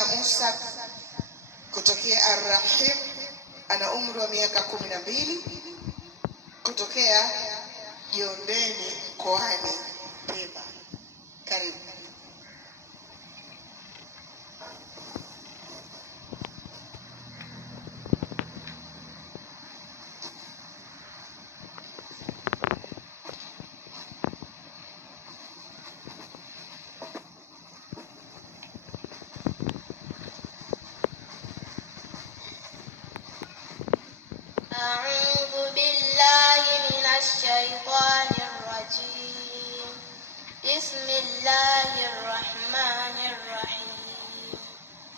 Thumaia Musa kutokea Ar-Rahim, ana umri wa miaka 12, kutokea Jondeni mkoani Pemba. Karibu. أعوذ بالله من الشيطان الرجيم. بسم الله الرحمن الرحيم.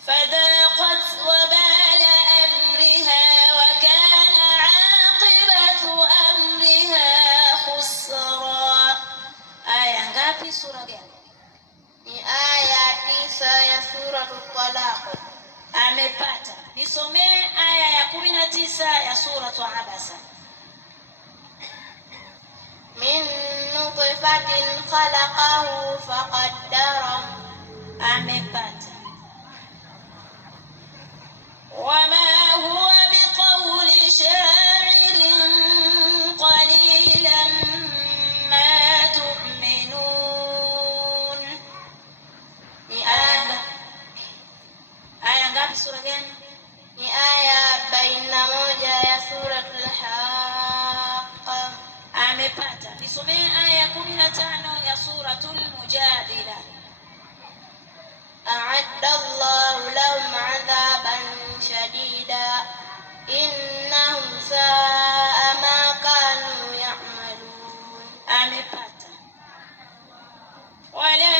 فذاقت وبال أمرها وكان عاقبة أمرها خسرا. Aya ngapi sura gani? Ni aya 9 ya sura At-Talaq. Amepata. Nisomee aya ya 19 ya sura Abasa. Min nutfatin khalaqahu faqaddara. Amepata. Wama huwa biqawli sha'irin qalilan ma tu'minun. Ni aya ngapi sura gani? Ni aya 41 ya suratul Haqqa. Amepata. Nisomee aya 15 ya suratul Mujadila. A'adda Allahu lahum 'adhaban shadida innahum sa'a ma kanu ya'malun. Amepata. Wala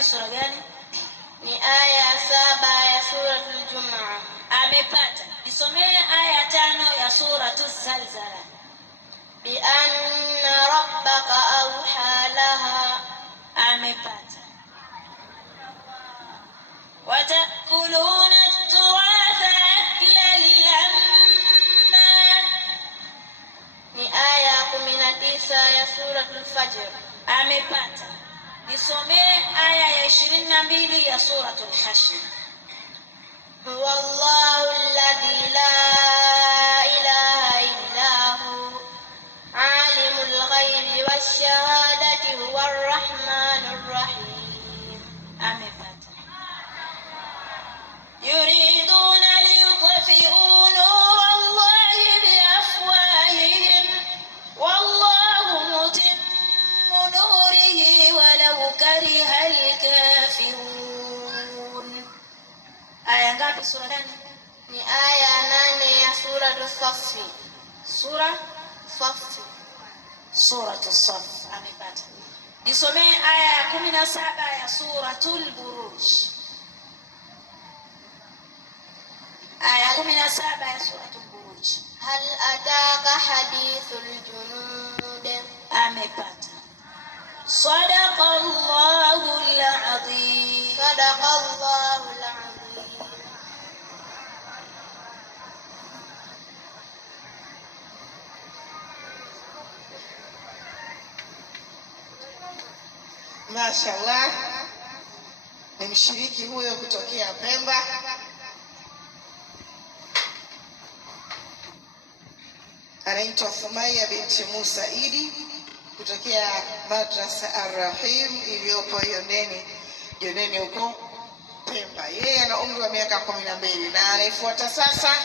sura gani? Ni aya 7 ya suratul Jumu'ah. Amepata. Nisomee aya 5 ya suratul Zalzala. Bi anna rabbaka awha laha. Amepata. Wa ta'kuluna at-turatha aklan lamma. Ni aya 19 ya suratul Fajr. Amepata. Nisomee aya ya 22 ya suratul Hashr. Huwa Allahu alladhi la ilaha illa hu alimul ghaibi wash-shahadati huwar rahmanur rahim. Amepata. Yuriduna liyutfi'u nura Allahi biafwahihim wallahu mutimmu nurihi walau kariha al-kafirun. Aya ngapi sura gani? Ni aya 8 ya suratul Saff. Suratul Saff. Amepata. Nisomee aya ya 17 ya suratul Buruj. Aya 17 ya suratul Buruj. Hal ataka hadithul junud. Amepata. Sadaqallahul azim. Sadaqallahul azim. Mashallah, ni mshiriki huyo kutokea Pemba. Anaitwa Thumaia binti Musa Idi kutokea Madrasa Ar-Rahim iliyopo Jondeni huko Pemba. Yeye ana umri wa miaka 12 na anayefuata sasa